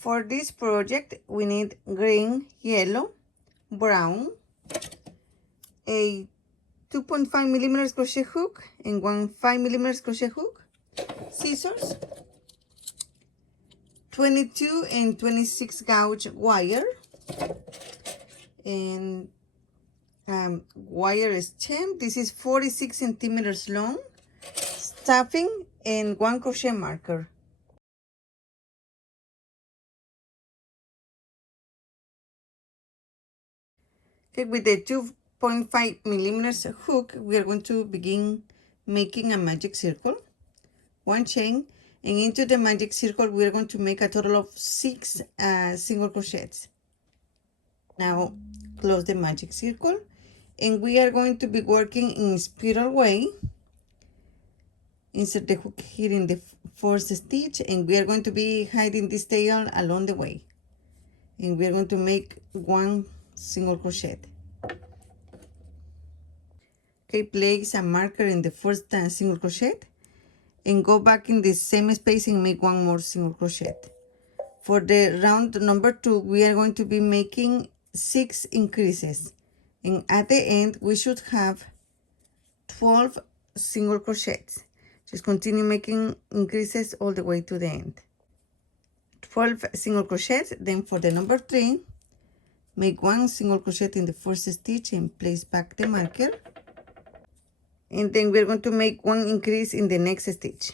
For this project, we need green, yellow, brown, a 2.5 millimeters crochet hook and one 5 millimeters crochet hook, scissors, 22 and 26 gauge wire, and wire stem. This is 46 centimeters long, stuffing, and one crochet marker. Okay, with the 2.5 millimeters hook, we are going to begin making a magic circle, one chain, and into the magic circle we are going to make a total of 6 single crochets. Now close the magic circle, and we are going to be working in spiral way. Insert the hook here in the first stitch, and we are going to be hiding this tail along the way, and we are going to make one single crochet. Okay, place a marker in the first single crochet and go back in the same space and make one more single crochet. For the round number 2, we are going to be making 6 increases, and at the end we should have 12 single crochets. Just continue making increases all the way to the end. 12 single crochets. Then for the number 3, make one single crochet in the first stitch and place back the marker, and then we're going to make one increase in the next stitch.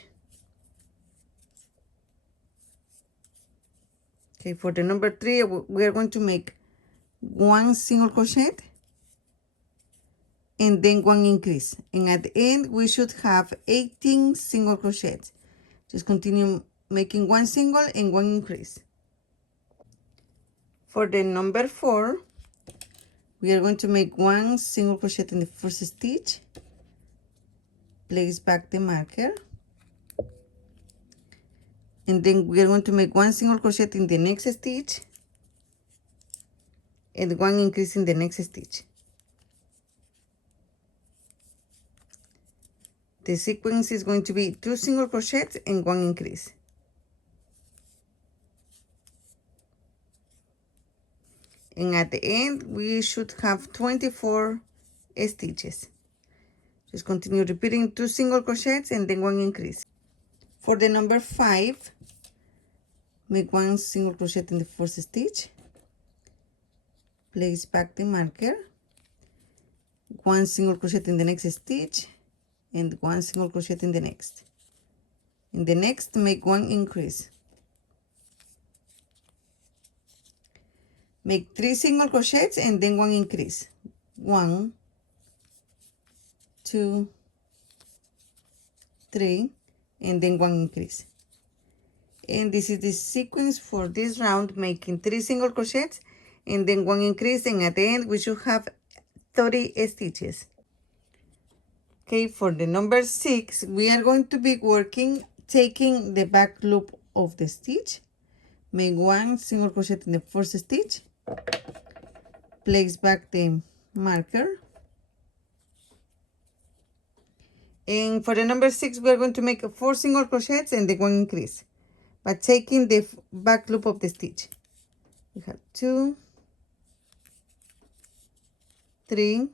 Okay, for the number 3, we are going to make one single crochet and then one increase, and at the end we should have 18 single crochets. Just continue making one single and one increase. For the number 4, we are going to make one single crochet in the first stitch, place back the marker, and then we are going to make one single crochet in the next stitch and one increase in the next stitch. The sequence is going to be 2 single crochets and one increase. And at the end we should have 24 stitches. Just continue repeating 2 single crochets and then one increase. For the number 5, make one single crochet in the first stitch, place back the marker, one single crochet in the next stitch, and one single crochet in the next. In the next, make one increase. Make 3 single crochets and then one increase. 1, 2, 3, and then one increase. And this is the sequence for this round, making 3 single crochets and then one increase, and at the end we should have 30 stitches. Okay, for the number 6, we are going to be working taking the back loop of the stitch. Make one single crochet in the first stitch, place back the marker, and for the number 6 we are going to make 4 single crochets and then one increase, but taking the back loop of the stitch. We have 2, 3,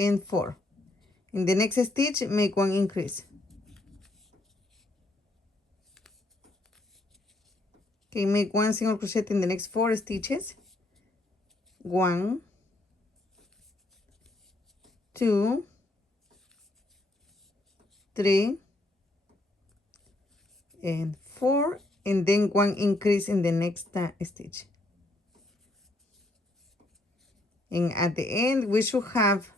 and 4. In the next stitch, make one increase. Okay, make one single crochet in the next 4 stitches. 1, 2, 3, and 4, and then one increase in the next stitch. And at the end, we should have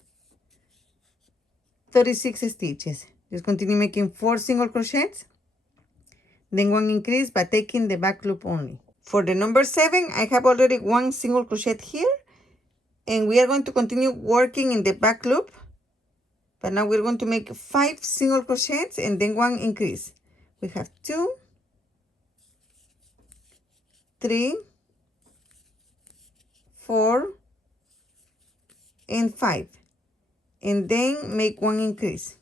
36 stitches. Just continue making 4 single crochets, then one increase, but taking the back loop only. For the number 7, I have already one single crochet here, and we are going to continue working in the back loop, but now we're going to make 5 single crochets and then one increase. We have 2, 3, 4, and 5, and then make one increase.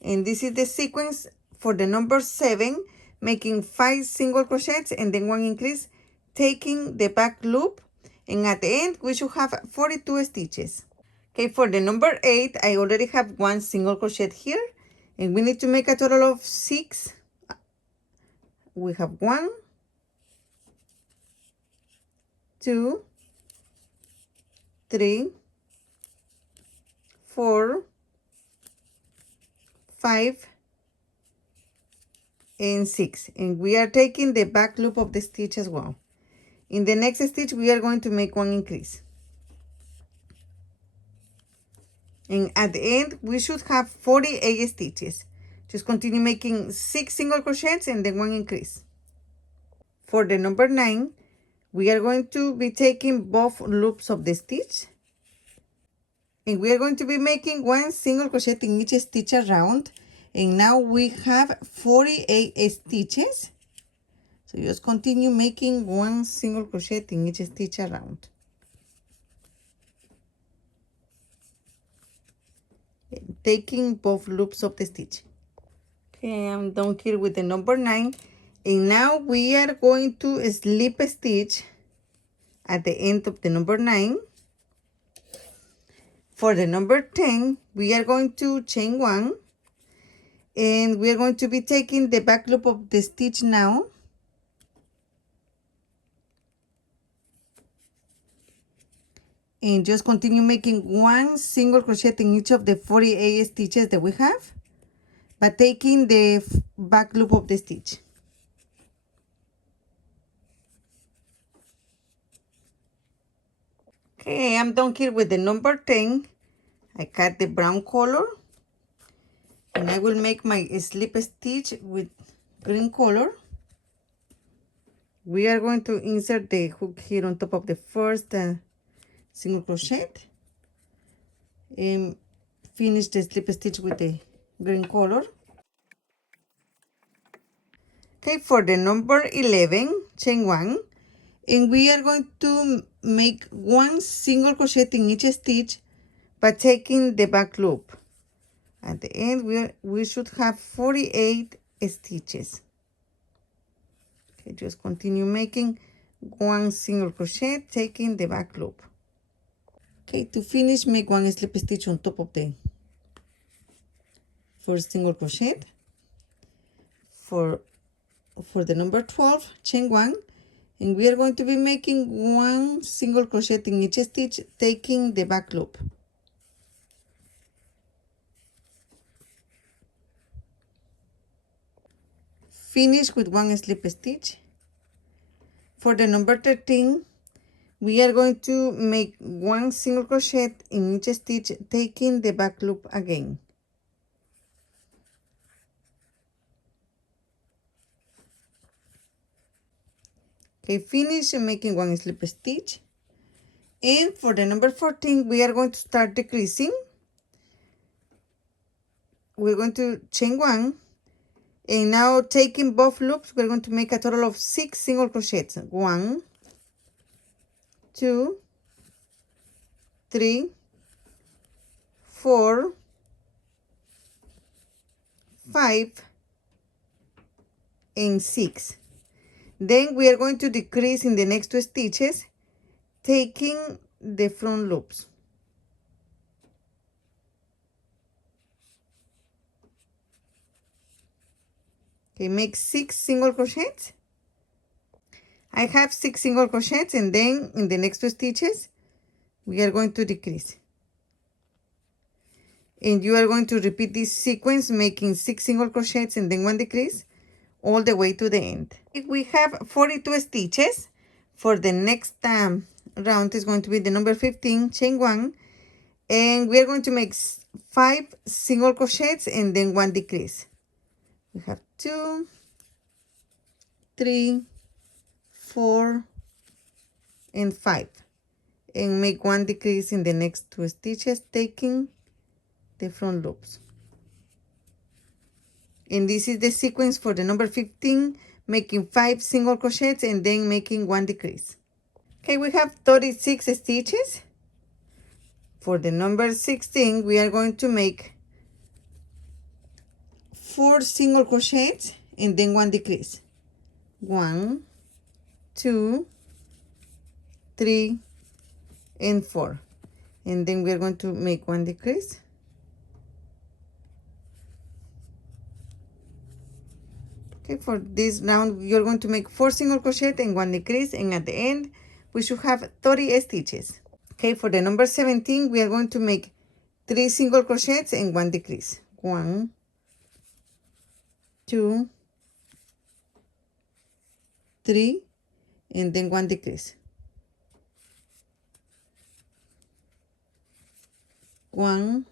And this is the sequence for the number 7, making 5 single crochets and then 1 increase, taking the back loop, and at the end we should have 42 stitches. Okay, for the number 8, I already have 1 single crochet here, and we need to make a total of 6. We have 1, 2, 3, 4, 5, and 6, and we are taking the back loop of the stitch as well. In the next stitch we are going to make 1 increase, and at the end we should have 48 stitches. Just continue making 6 single crochets and then 1 increase. For the number 9, we are going to be taking both loops of the stitch, and we are going to be making 1 single crochet in each stitch around, and now we have 48 stitches. So just continue making 1 single crochet in each stitch around. And taking both loops of the stitch. Okay, I'm done here with the number 9, and now we are going to slip stitch at the end of the number 9. For the number 10, we are going to chain 1, and we are going to be taking the back loop of the stitch now, and just continue making 1 single crochet in each of the 48 stitches that we have, but taking the back loop of the stitch. Okay, I'm done here with the number 10. I cut the brown color, and I will make my slip stitch with green color. We are going to insert the hook here on top of the first single crochet and finish the slip stitch with the green color. Okay, for the number 11, chain 1, and we are going to make 1 single crochet in each stitch by taking the back loop. At the end we should have 48 stitches. Okay, just continue making 1 single crochet, taking the back loop. Okay, to finish, make 1 slip stitch on top of the first single crochet. For the number 12, chain 1, and we are going to be making 1 single crochet in each stitch, taking the back loop. Finish with 1 slip stitch. For the number 13, we are going to make 1 single crochet in each stitch, taking the back loop again. Okay, finish making 1 slip stitch. And for the number 14, we are going to start decreasing. We're going to chain 1, and now taking both loops, we're going to make a total of 6 single crochets. 1, 2, 3, 4, 5, and 6. Then we are going to decrease in the next 2 stitches, taking the front loops. Okay, make 6 single crochets. I have 6 single crochets, and then in the next 2 stitches we are going to decrease, and you are going to repeat this sequence, making 6 single crochets and then 1 decrease all the way to the end. If we have 42 stitches, for the next round is going to be the number 15, chain 1, and we are going to make 5 single crochets and then 1 decrease. We have 2, 3, 4, and 5, and make 1 decrease in the next 2 stitches, taking the front loops. And this is the sequence for the number 15, making 5 single crochets and then making 1 decrease. Okay, we have 36 stitches. For the number 16, we are going to make 4 single crochets and then 1 decrease. 1, 2, 3, and 4. And then we're going to make 1 decrease. Okay, for this round you're going to make 4 single crochet and 1 decrease, and at the end we should have 30 stitches. Okay, for the number 17 we are going to make 3 single crochets and 1 decrease. 1, 2, 3, and then 1 decrease. 1,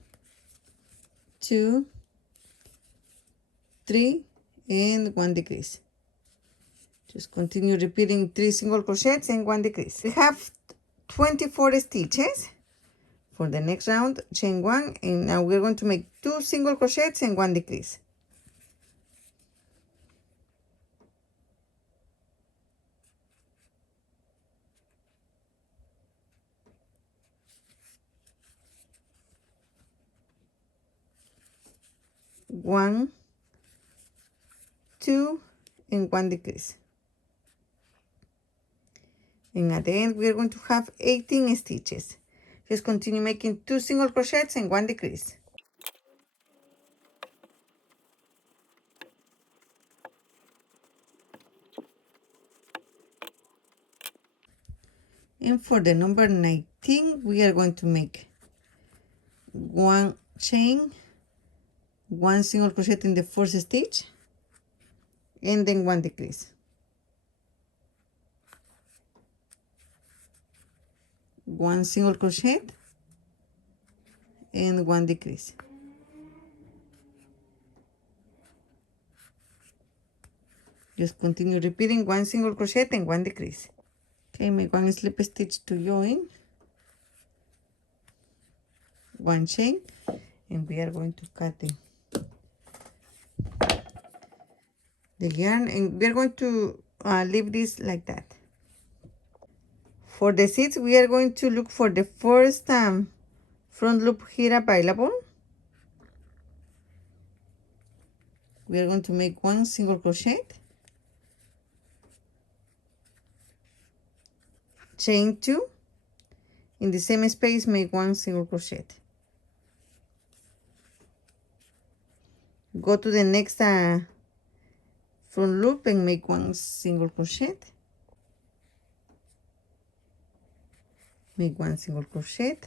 2, 3, and 1 decrease. Just continue repeating 3 single crochets and 1 decrease. We have 24 stitches. For the next round, chain 1, and now we're going to make 2 single crochets and 1 decrease. One, 2, and 1 decrease. And at the end, we are going to have 18 stitches. Just continue making 2 single crochets and 1 decrease. And for the number 19, we are going to make 1 chain, 1 single crochet in the first stitch, and then 1 decrease. 1 single crochet and 1 decrease. Just continue repeating 1 single crochet and 1 decrease. Okay, make 1 slip stitch to join, 1 chain, and we are going to cut the yarn, and we are going to leave this like that. For the seats, we are going to look for the first front loop here available. We are going to make 1 single crochet, chain 2, in the same space make 1 single crochet. Go to the next front loop and make 1 single crochet. Make 1 single crochet,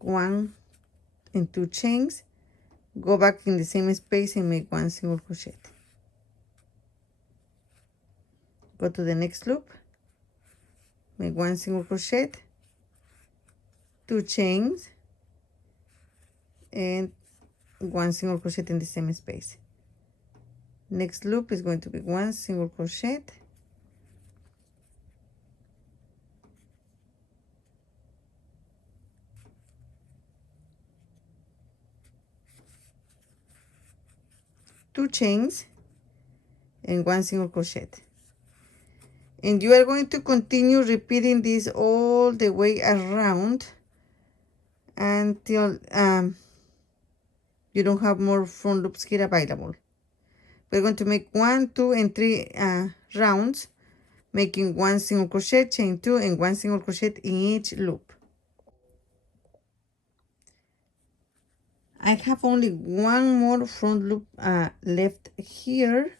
1 and 2 chains, go back in the same space and make 1 single crochet. Go to the next loop, make 1 single crochet, 2 chains, and 1 single crochet in the same space. Next loop is going to be 1 single crochet, 2 chains, and 1 single crochet. And you are going to continue repeating this all the way around until you don't have more front loops here available. We're going to make 1, 2, and 3 rounds, making 1 single crochet, chain 2, and 1 single crochet in each loop. I have only 1 more front loop left here.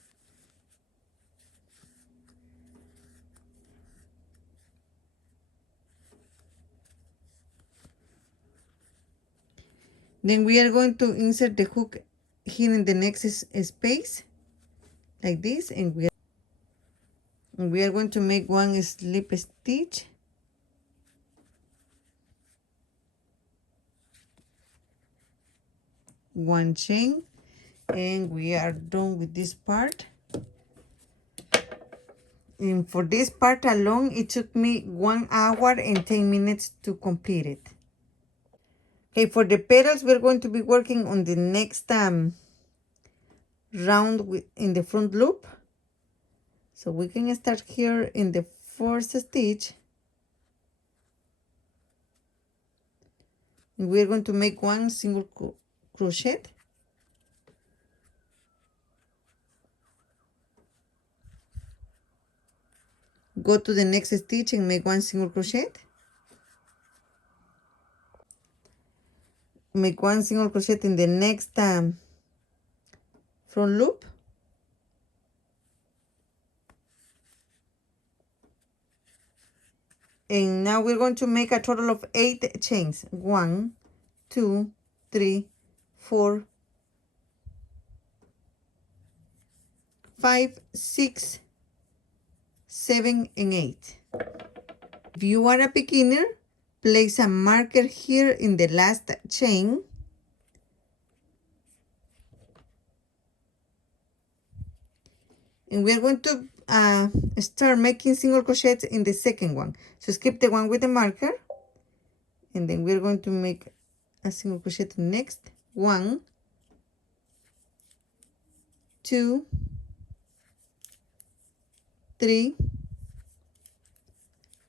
Then we are going to insert the hook here in the next space, like this, and we are going to make 1 slip stitch, 1 chain, and we are done with this part. And for this part alone, it took me 1 hour and 10 minutes to complete it. Okay, for the petals, we're going to be working on the next round in the front loop. So we can start here in the first stitch. And we're going to make 1 single crochet, go to the next stitch and make 1 single crochet. Make 1 single crochet in the next front loop. And now we're going to make a total of 8 chains. 1, 2, 3, 4, 5, 6, 7, and 8. If you are a beginner, place a marker here in the last chain. And we're going to start making single crochets in the second one. So skip the one with the marker. And then we're going to make a single crochet next. 1, 2, 3,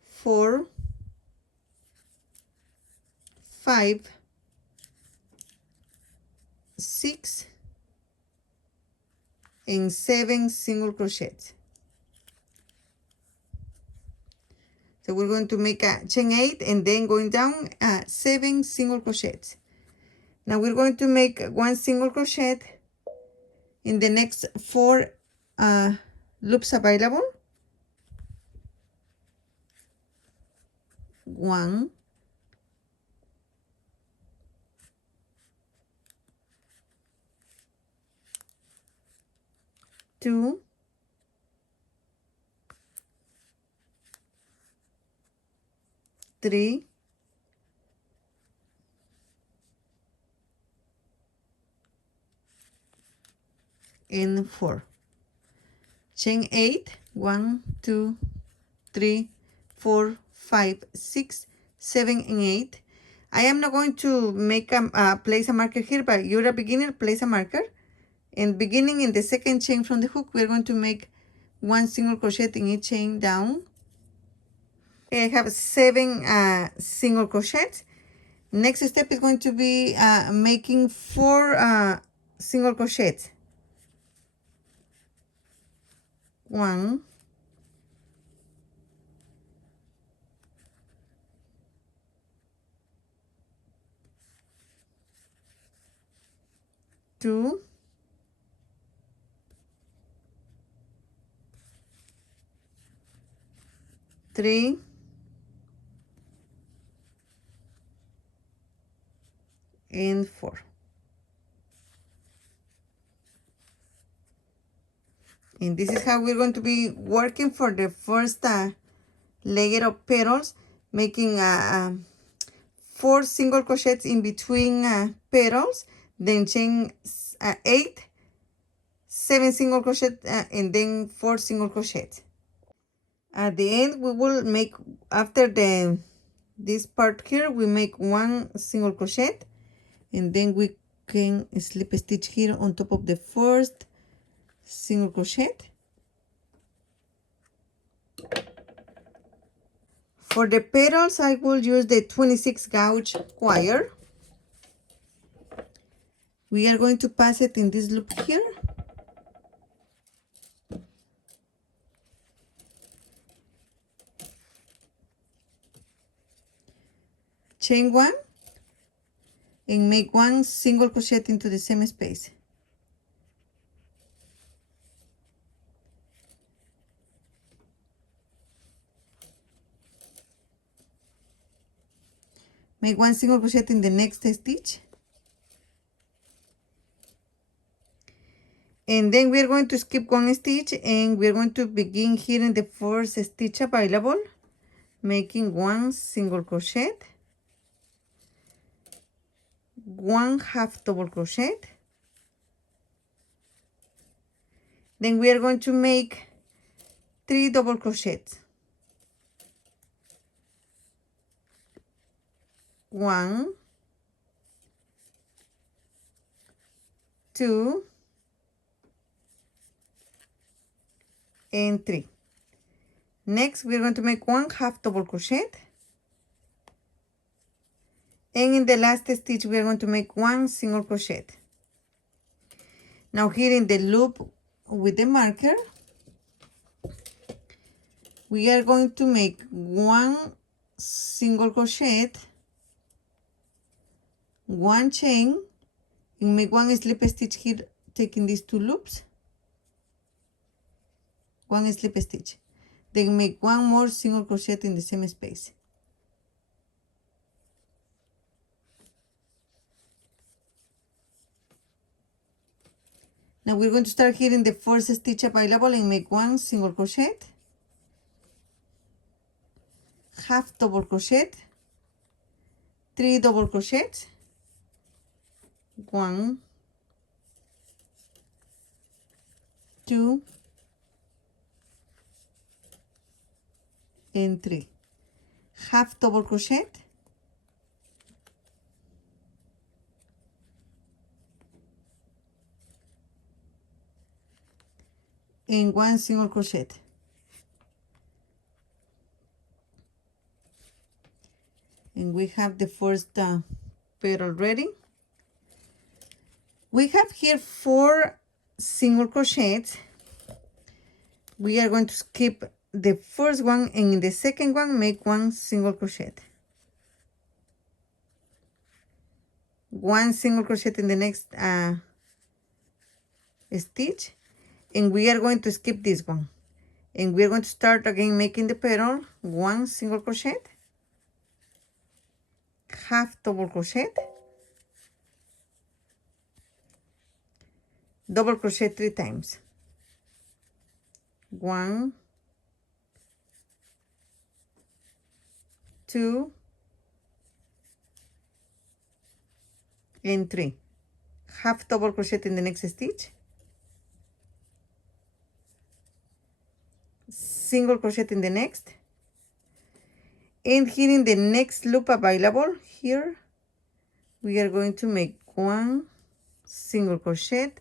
4, 5, 6, and 7 single crochets. So we're going to make a chain 8 and then going down 7 single crochets. Now we're going to make 1 single crochet in the next 4 loops available. 1, 2, 3, 4. Chain 8, 1, 2, 3, 4, 5, 6, 7, and 8. I am not going to make a place a marker here, but you're a beginner, place a marker. And beginning in the second chain from the hook, we're going to make 1 single crochet in each chain down. I have 7 single crochets. Next step is going to be making 4 single crochets. 1, 2, 3, and 4. And this is how we're going to be working for the first layer of petals, making 4 single crochets in between petals, then chain 8, 7 single crochet, and then 4 single crochets. At the end, we will make, after this part here, we make 1 single crochet, and then we can slip a stitch here on top of the first single crochet. For the petals, I will use the 26 gauge wire. We are going to pass it in this loop here. Chain 1 and make 1 single crochet into the same space. Make 1 single crochet in the next stitch. And then we're going to skip 1 stitch and we're going to begin here in the first stitch available, making 1 single crochet, 1 half double crochet. Then we are going to make 3 double crochets. 1, 2, and 3. Next, we're going to make 1 half double crochet. And in the last stitch, we are going to make 1 single crochet. Now here in the loop with the marker, we are going to make one single crochet, one chain, and make one slip stitch here, taking these two loops, one slip stitch, then make one more single crochet in the same space. Now we're going to start here in the first stitch available and make one single crochet, half double crochet, 3 double crochets, 1, 2, and 3, half double crochet, and 1 single crochet. And we have the first petal ready. We have here 4 single crochets. We are going to skip the first one, and in the second one make 1 single crochet, 1 single crochet in the next stitch, and we are going to skip this one, and we are going to start again making the petal, 1 single crochet, half double crochet, double crochet 3 times, 1, 2, and 3, half double crochet in the next stitch, single crochet in the next, and here in the next loop available here we are going to make 1 single crochet,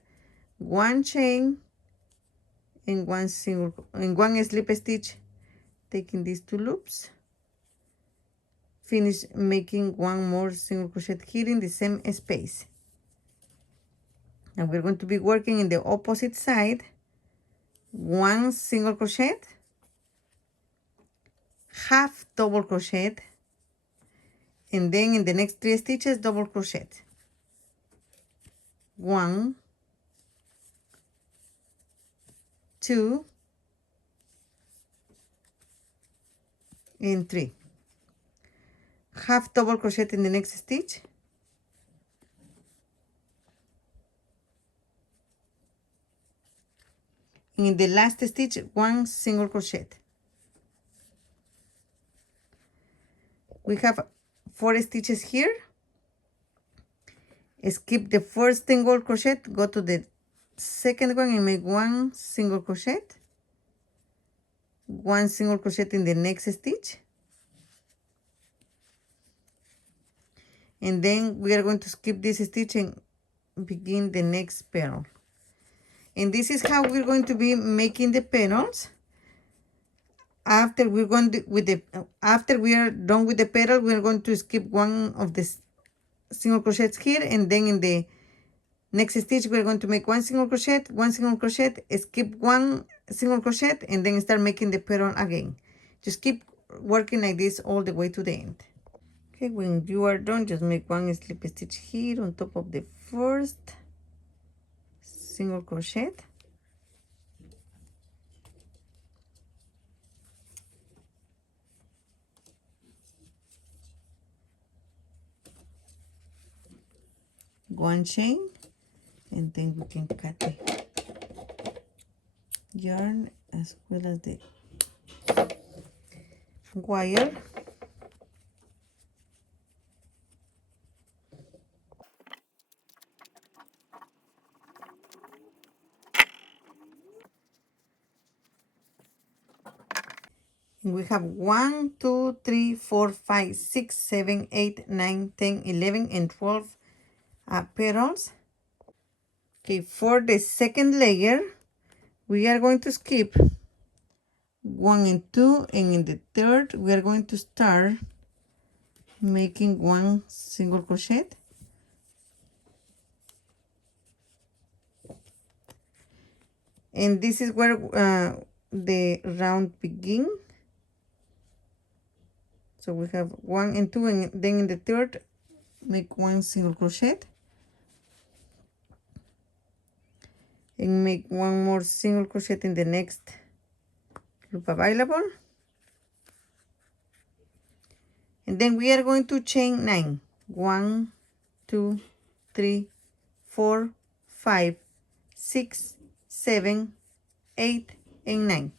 1 chain, and 1 slip stitch, taking these 2 loops, finish making 1 more single crochet here in the same space. Now we're going to be working in the opposite side, 1 single crochet, half double crochet, and then in the next 3 stitches double crochet, 1, 2, and 3, half double crochet in the next stitch, and in the last stitch 1 single crochet. We have 4 stitches here. Skip the first single crochet, go to the second one and make 1 single crochet, 1 single crochet in the next stitch, and then we are going to skip this stitch and begin the next petal. And this is how we're going to be making the petals. After we are done with the petal, we are going to skip one of the single crochets here, and then in the next stitch we are going to make 1 single crochet, 1 single crochet, skip 1 single crochet, and then start making the petal again. Just keep working like this all the way to the end. Okay, when you are done, just make 1 slip stitch here on top of the first single crochet, one chain, and then we can cut the yarn as well as the wire. And we have 1, 2, 3, 4, 5, 6, 7, 8, 9, 10, 11, and 12 petals. Okay, for the second layer, we are going to skip 1 and 2, and in the third, we are going to start making 1 single crochet. And this is where the round begins. So we have 1 and 2, and then in the third make 1 single crochet and make 1 more single crochet in the next loop available, and then we are going to chain 9. 1, 2, 3, 4, 5, 6, 7, 8, and 9.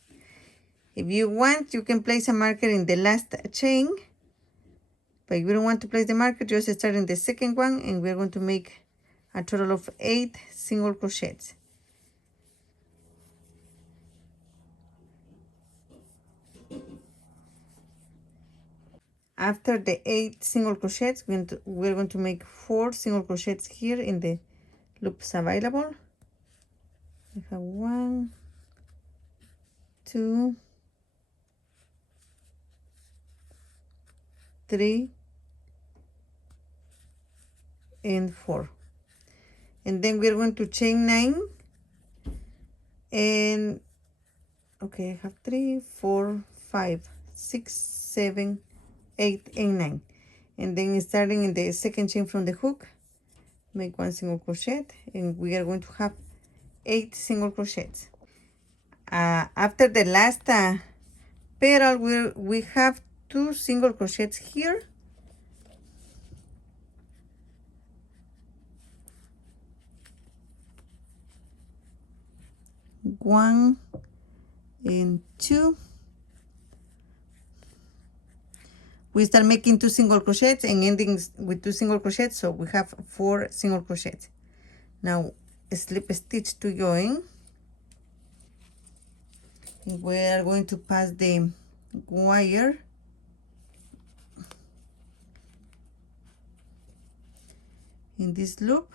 If you want, you can place a marker in the last chain, but if you don't want to place the marker, just start in the second one, and we're going to make a total of 8 single crochets. After the 8 single crochets, we're going to make 4 single crochets here in the loops available. We have 1, 2, 3, and 4. And then we're going to chain 9, and okay, I have 3, 4, 5, 6, 7, 8, and 9. And then starting in the second chain from the hook, make 1 single crochet, and we are going to have 8 single crochets. After the last petal, we have 2 single crochets here, one and 2. We start making 2 single crochets and ending with 2 single crochets, so we have 4 single crochets. Now slip stitch to join. We are going to pass the wire in this loop,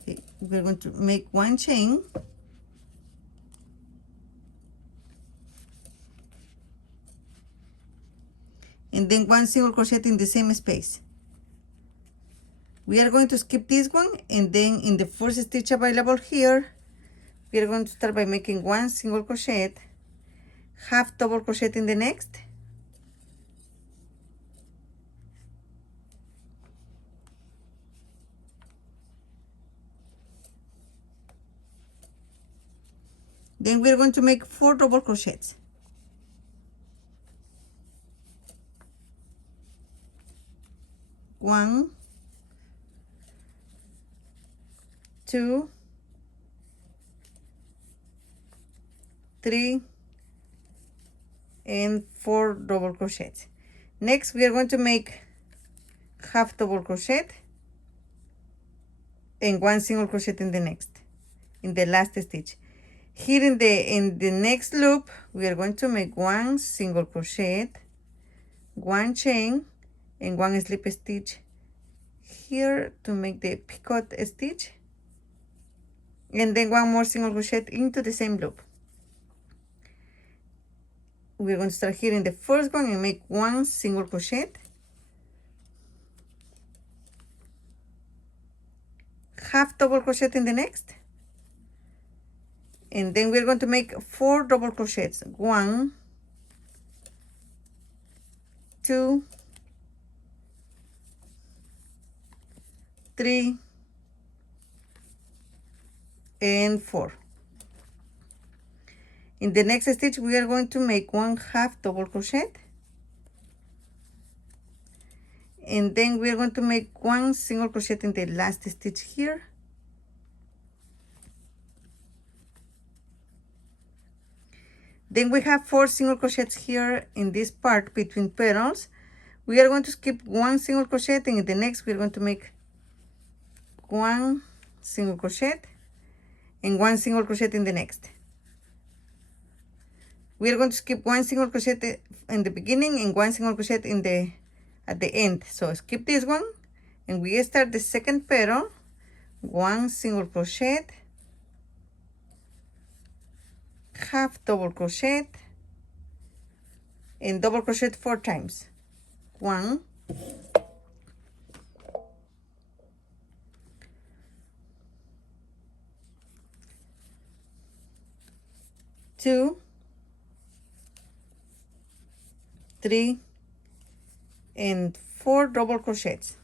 okay. We're going to make 1 chain, and then 1 single crochet in the same space. We are going to skip this one, and then in the first stitch available here, we are going to start by making 1 single crochet, half double crochet in the next, then we're going to make 4 double crochets, one, 2, 3, and 4 double crochets. Next we are going to make half double crochet and 1 single crochet in the next, in the last stitch. Here in the next loop, we are going to make 1 single crochet, 1 chain, and 1 slip stitch here to make the picot stitch, and then 1 more single crochet into the same loop. We're going to start here in the first one and make 1 single crochet, half double crochet in the next, and then we're going to make 4 double crochets, 1, 2, 3, and 4. In the next stitch, we are going to make 1 half double crochet, and then we are going to make 1 single crochet in the last stitch here, then we have 4 single crochets here in this part between petals. We are going to skip 1 single crochet, and in the next we're going to make 1 single crochet and 1 single crochet in the next. We are going to skip 1 single crochet in the beginning and 1 single crochet in the at the end. So skip this one, and we start the second petal, 1 single crochet, half double crochet, and double crochet 4 times. 1, 2, 3, and 4 double crochets.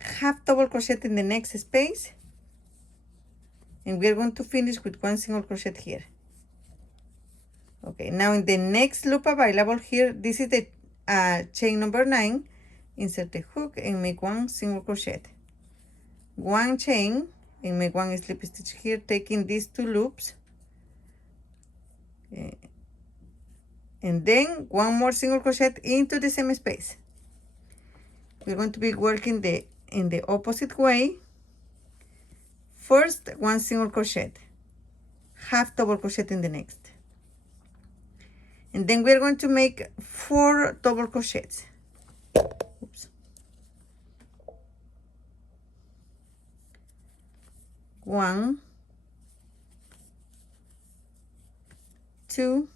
Half double crochet in the next space, and we are going to finish with 1 single crochet here. Okay, now in the next loop available here, this is the chain number 9. Insert the hook and make 1 single crochet, 1 chain, and make 1 slip stitch here, taking these 2 loops, and then 1 more single crochet into the same space. We're going to be working in the opposite way. First, 1 single crochet, half double crochet in the next, and then we're going to make 4 double crochets. Oops. 1, 2,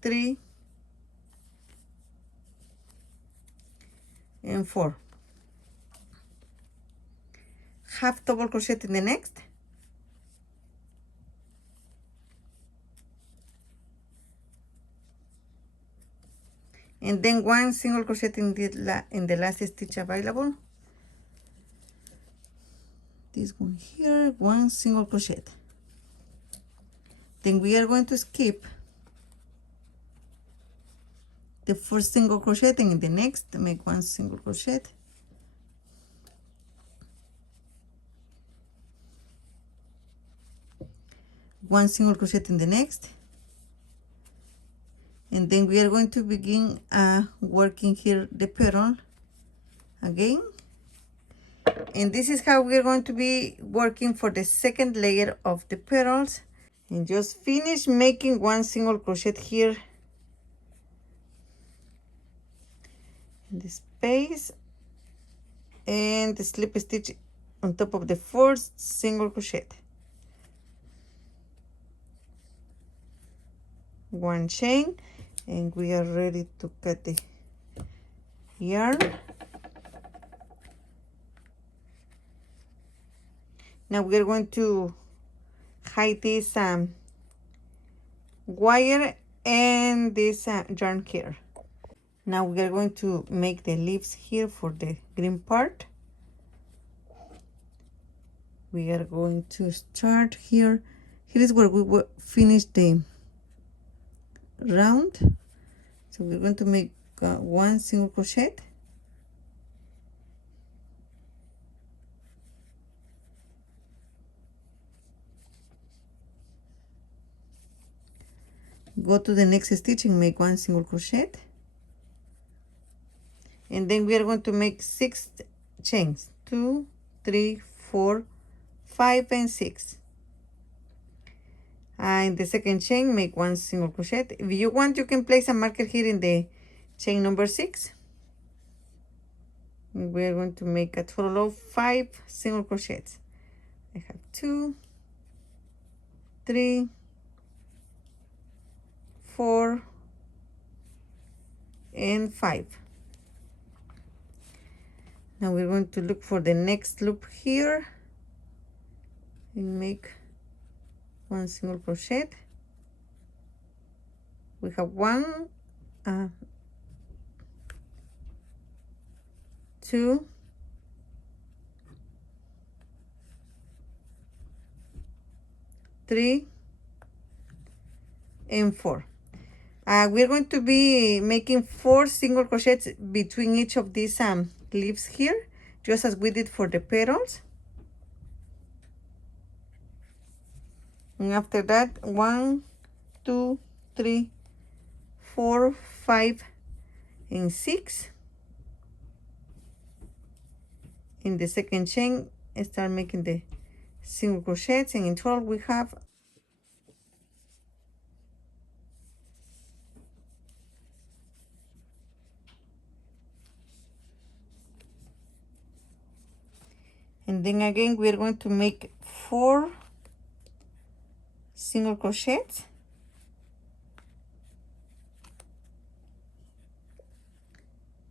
3, and 4. Half double crochet in the next, and then 1 single crochet in the last stitch available. This one here, 1 single crochet. Then we are going to skip the first single crochet, and in the next make 1 single crochet, one single crochet in the next, and then we are going to begin working here the petal again. And this is how we're going to be working for the second layer of the petals. And just finish making 1 single crochet here in the space, and the slip stitch on top of the first single crochet, 1 chain, and we are ready to cut the yarn. Now we are going to hide this wire and this yarn here. Now we are going to make the leaves here for the green part. We are going to start here. Here is where we will finish the round. So we're going to make 1 single crochet, go to the next stitch and make 1 single crochet, and then we are going to make 6 chains, 2, 3, 4, 5, and 6. In the second chain make 1 single crochet. If you want, you can place a marker here in the chain number 6. We are going to make a total of 5 single crochets. I have 2, 3, 4, and 5. Now we're going to look for the next loop here and make 1 single crochet. We have 1, 2, 3, and 4. We're going to be making 4 single crochets between each of these leaves here, just as we did for the petals. And after that, 1, 2, 3, 4, 5, and 6. In the second chain, start making the single crochets, and in total we have 4. And then again we are going to make 4 single crochets,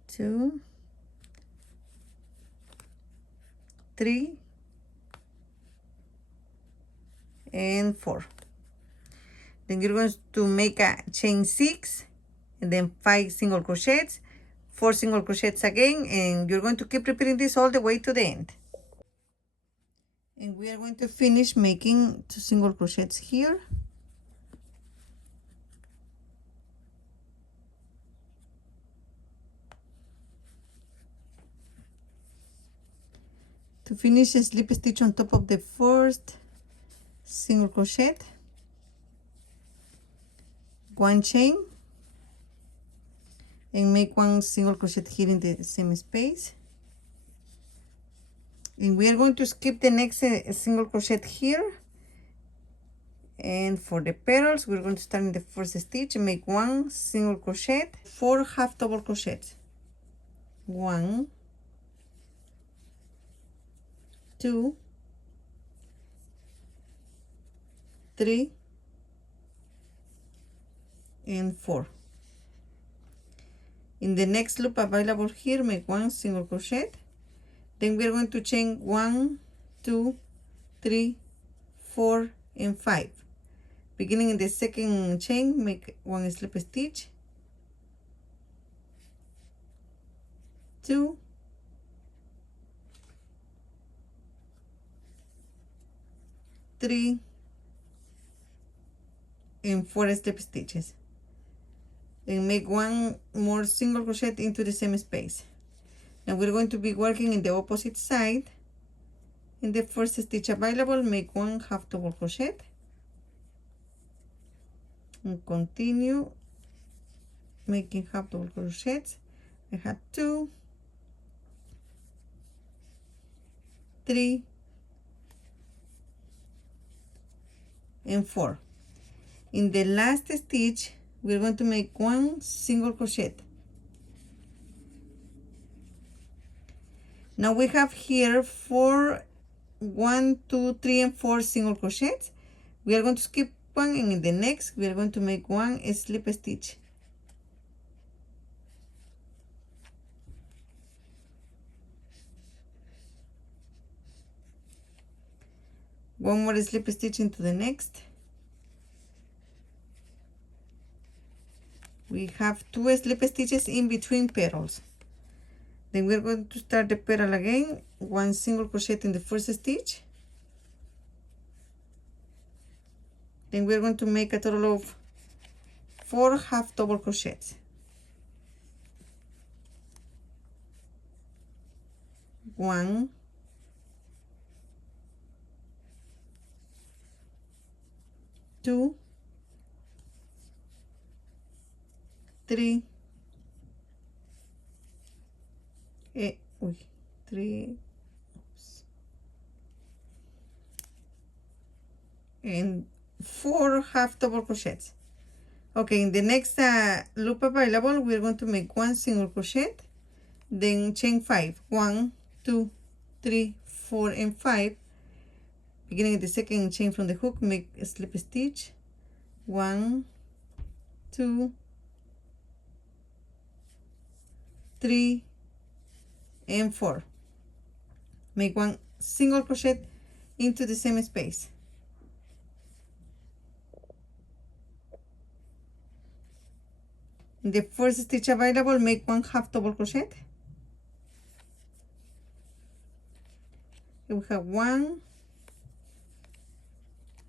2, 3, and 4. Then you're going to make a chain 6 and then 5 single crochets, 4 single crochets again, and you're going to keep repeating this all the way to the end. And we are going to finish making 2 single crochets here. To finish a slip stitch on top of the first single crochet, 1 chain, and make 1 single crochet here in the same space. And we are going to skip the next single crochet here. And for the petals, we're going to start in the first stitch and make 1 single crochet, 4 half double crochets. 1, 2, 3, and 4. In the next loop available here, make 1 single crochet. Then we are going to chain 1, 2, 3, 4, and 5. Beginning in the second chain, make 1 slip stitch, 2, 3, and 4 slip stitches, and make 1 more single crochet into the same space. Now we're going to be working in the opposite side. In the first stitch available, make 1 half double crochet and continue making half double crochets. I have 2, 3, and 4. In the last stitch, we're going to make 1 single crochet. Now we have here 1, 2, 3, and 4 single crochets. We are going to skip 1, and in the next we are going to make 1 slip stitch. One more slip stitch into the next. We have 2 slip stitches in between petals. Then we're going to start the petal again, 1 single crochet in the first stitch. Then we're going to make a total of 4 half double crochets. 1, 2, 3, 3, and 4 half double crochets. Okay, in the next loop available, we're going to make 1 single crochet, then chain 5, 1, 2, 3, 4, and 5. Beginning the second chain from the hook, make a slip stitch, 1, 2, 3, and 4. Make 1 single crochet into the same space. In the first stitch available, make 1 half double crochet. We have 1,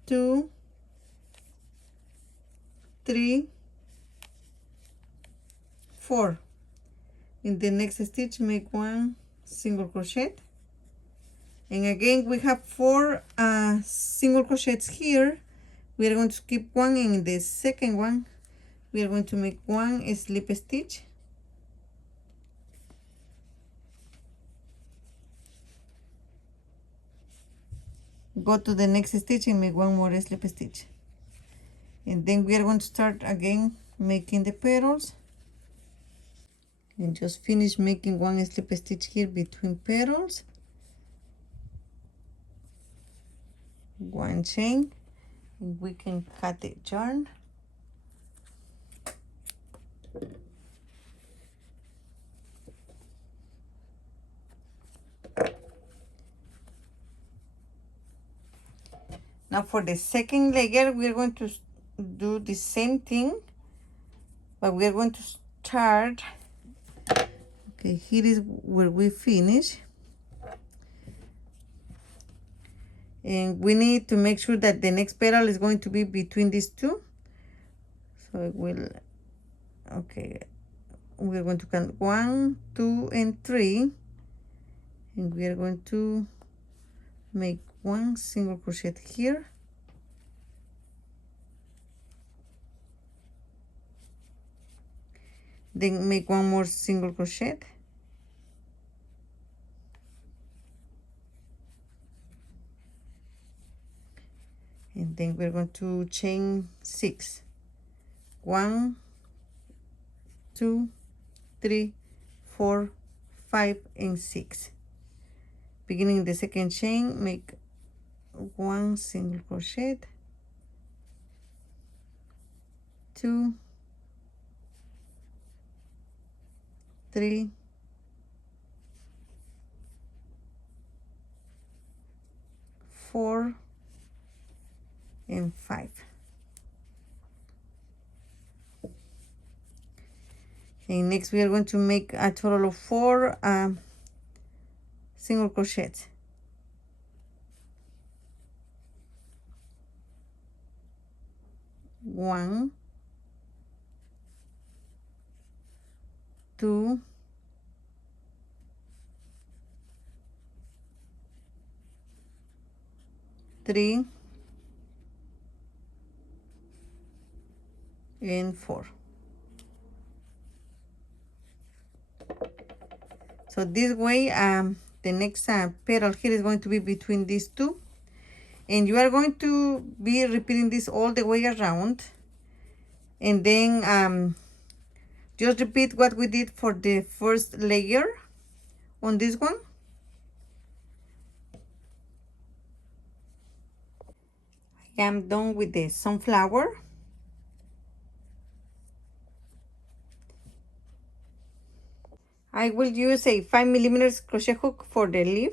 2, 3, 4. In the next stitch, make 1 single crochet, and again we have 4 single crochets here. We are going to skip 1, and in the second one we are going to make 1 slip stitch, go to the next stitch and make 1 more slip stitch, and then we are going to start again making the petals. And just finish making 1 slip stitch here between petals, 1 chain, and we can cut the yarn. Now for the second layer, we're going to do the same thing, but we're going to start. Okay, here is where we finish. And we need to make sure that the next petal is going to be between these two. So it will, okay, we're going to count 1, 2, and 3. And we are going to make one single crochet here. Then make one more single crochet. And then we're going to chain 6. 1, 2, 3, 4, 5, and 6. Beginning the second chain, make one single crochet, 2, 3, 4, and 5. And next we are going to make a total of 4 single crochets. 1, 2, 3, and 4. So this way, the next petal here is going to be between these two, and you are going to be repeating this all the way around, and then just repeat what we did for the first layer on this one. I am done with the sunflower. I will use a 5mm crochet hook for the leaf.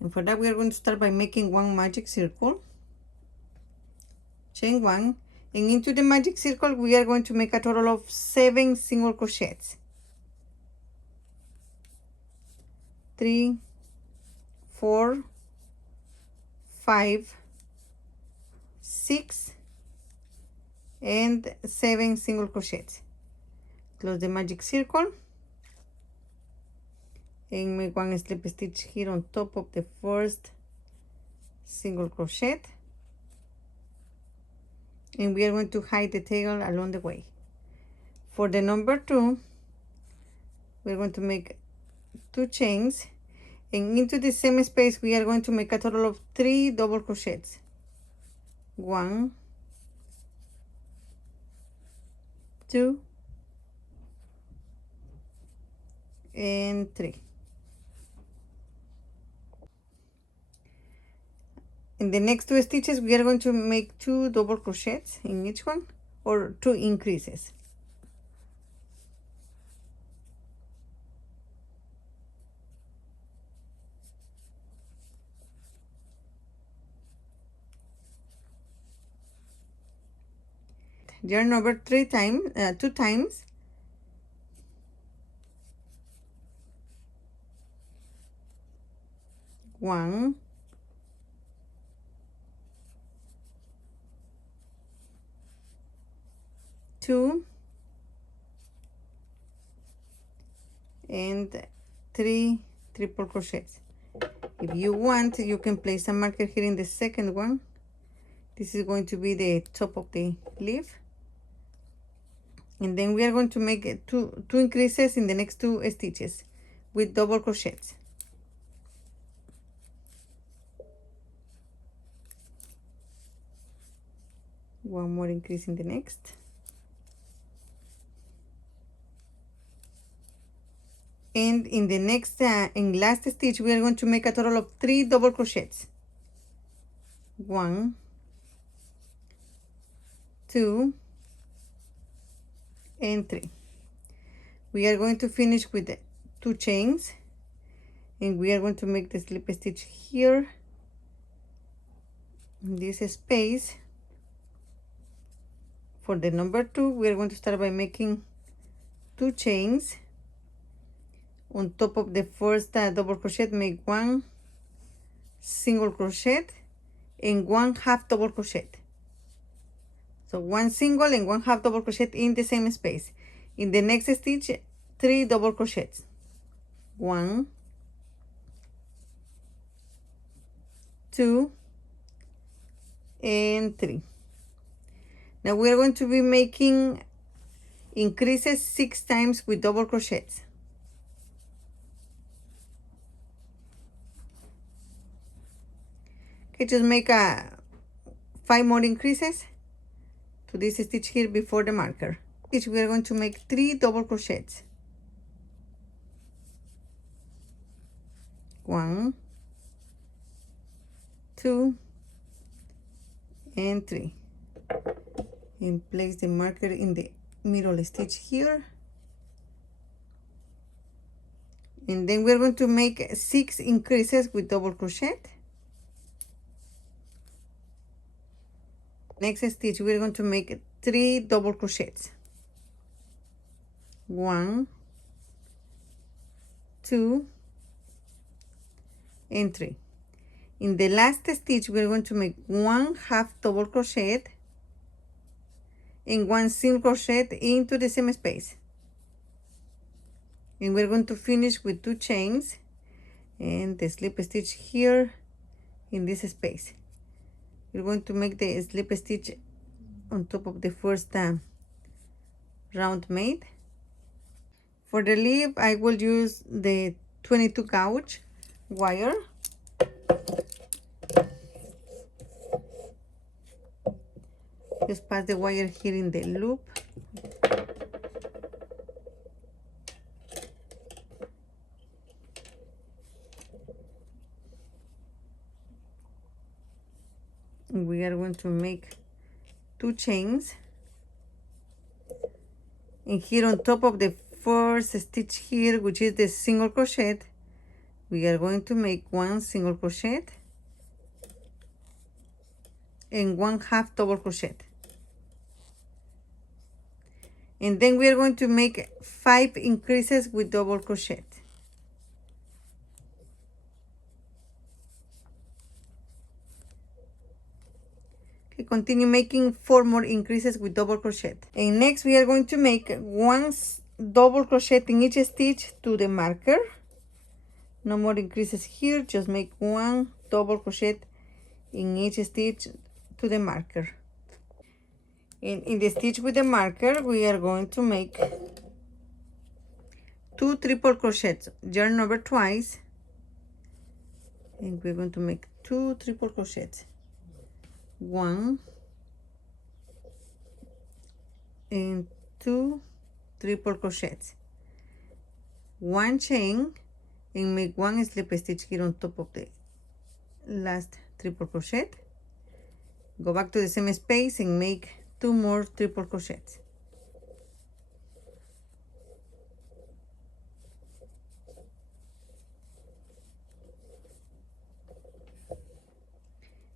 And for that, we are going to start by making one magic circle. Chain 1. And into the magic circle, we are going to make a total of 7 single crochets. 3, 4, 5, 6, and 7 single crochets. Close the magic circle. And make one slip stitch here on top of the first single crochet, and we are going to hide the tail along the way. For the number 2, we're going to make 2 chains, and into the same space we are going to make a total of 3 double crochets. 1, 2, and 3. In the next 2 stitches, we are going to make 2 double crochets in each one, or 2 increases. Yarn over 2 times. One, 2, and 3 triple crochets. If you want, you can place a marker here in the second one. This is going to be the top of the leaf, and then we are going to make two increases in the next 2 stitches with double crochets. One more increase in the next. And in the next and last stitch, we are going to make a total of 3 double crochets. 1, 2, and 3. We are going to finish with the 2 chains, and we are going to make the slip stitch here this space for the number 2, we are going to start by making 2 chains. On top of the first double crochet, make 1 single crochet and 1 half double crochet. So 1 single and 1 half double crochet in the same space. In the next stitch, 3 double crochets. 1, 2, and 3. Now we're going to be making increases 6 times with double crochets. Okay, just make 5 more increases to this stitch here before the marker. Each we are going to make 3 double crochets. 1, 2, and 3. And place the marker in the middle stitch here. And then we're going to make 6 increases with double crochet. Next stitch, we're going to make 3 double crochets. 1, 2, and 3. In the last stitch, we're going to make 1 half double crochet and 1 single crochet into the same space. And we're going to finish with 2 chains and the slip stitch here in this space. We're going to make the slip stitch on top of the first round made. For the leaf, I will use the 22 gauge wire. Just pass the wire here in the loop. We are going to make 2 chains. And here on top of the first stitch here, which is the single crochet, we are going to make 1 single crochet and 1 half double crochet. And then we are going to make 5 increases with double crochet. Okay, continue making 4 more increases with double crochet. And next we are going to make 1 double crochet in each stitch to the marker. No more increases here, just make 1 double crochet in each stitch to the marker. And in the stitch with the marker, we are going to make 2 triple crochets, yarn over twice, and we're going to make 2 triple crochets. 1 and 2 triple crochets. 1 chain and make 1 slip stitch here on top of the last triple crochet. Go back to the same space and make 2 more triple crochets.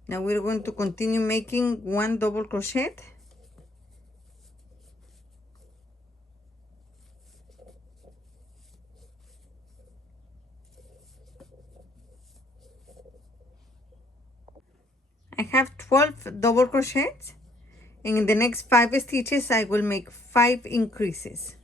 Now we're going to continue making 1 double crochet. I have 12 double crochets, and in the next 5 stitches I will make 5 increases.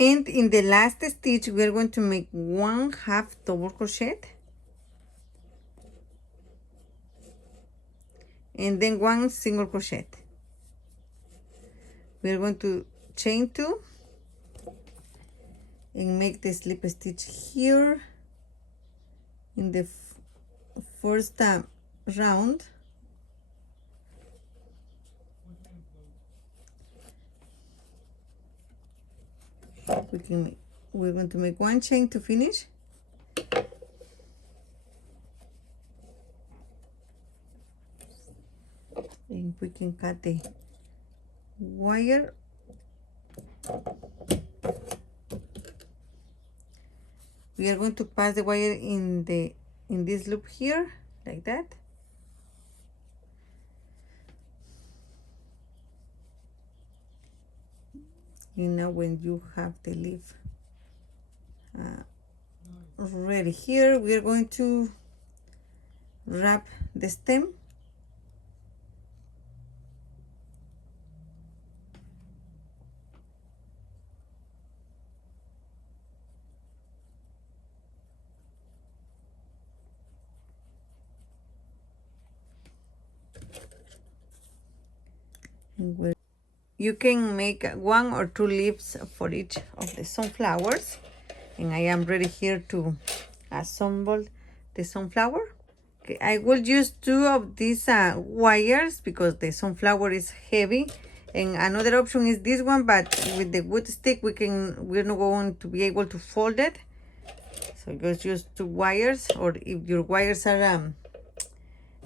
And in the last stitch we are going to make 1 half double crochet and then 1 single crochet. We are going to chain 2 and make the slip stitch here in the first round. We're going to make 1 chain to finish. And we can cut the wire. We are going to pass the wire in this loop here, like that. And now when you have the leaf ready here, we are going to wrap the stem. And you can make 1 or 2 leaves for each of the sunflowers. And I am ready here to assemble the sunflower. Okay, I will use 2 of these wires because the sunflower is heavy. And another option is this one, but with the wood stick we're not going to be able to fold it. So just use 2 wires, or if your wires are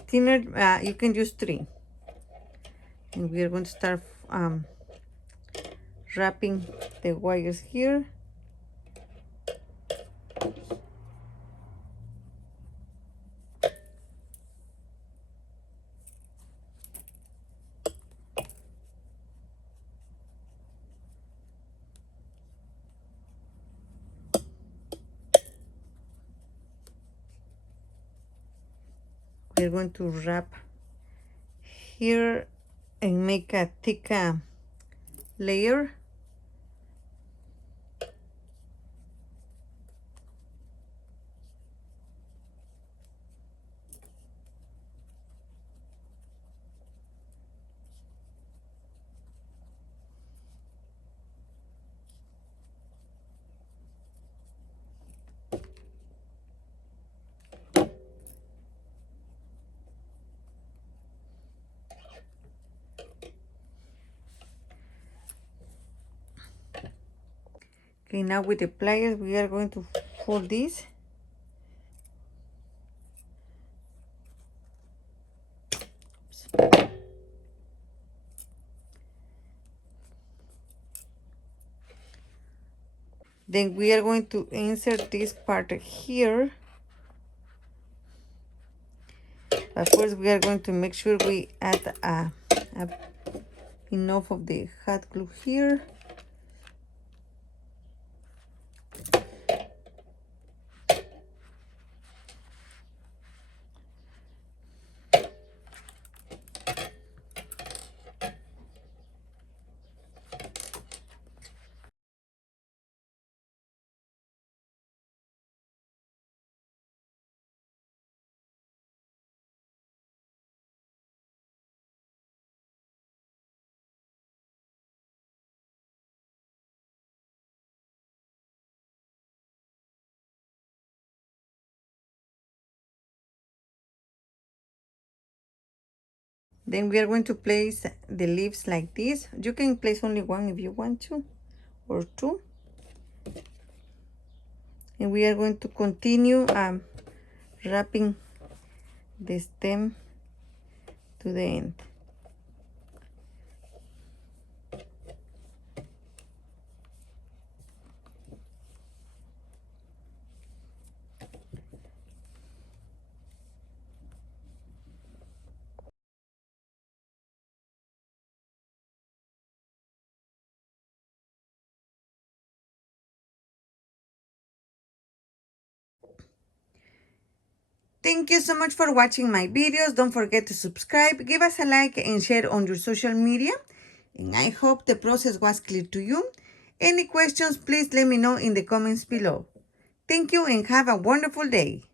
thinner, you can use 3. And we are going to start wrapping the wires here. We're going to wrap here and make a thick layer. Okay, now with the pliers we are going to fold this. Then we are going to insert this part here. But first we are going to make sure we add enough of the hot glue here. Then we are going to place the leaves like this. You can place only 1 if you want to, or 2. And we are going to continue wrapping the stem to the end. Thank you so much for watching my videos. Don't forget to subscribe, give us a like, and share on your social media. And I hope the process was clear to you. Any questions, please let me know in the comments below. Thank you and have a wonderful day.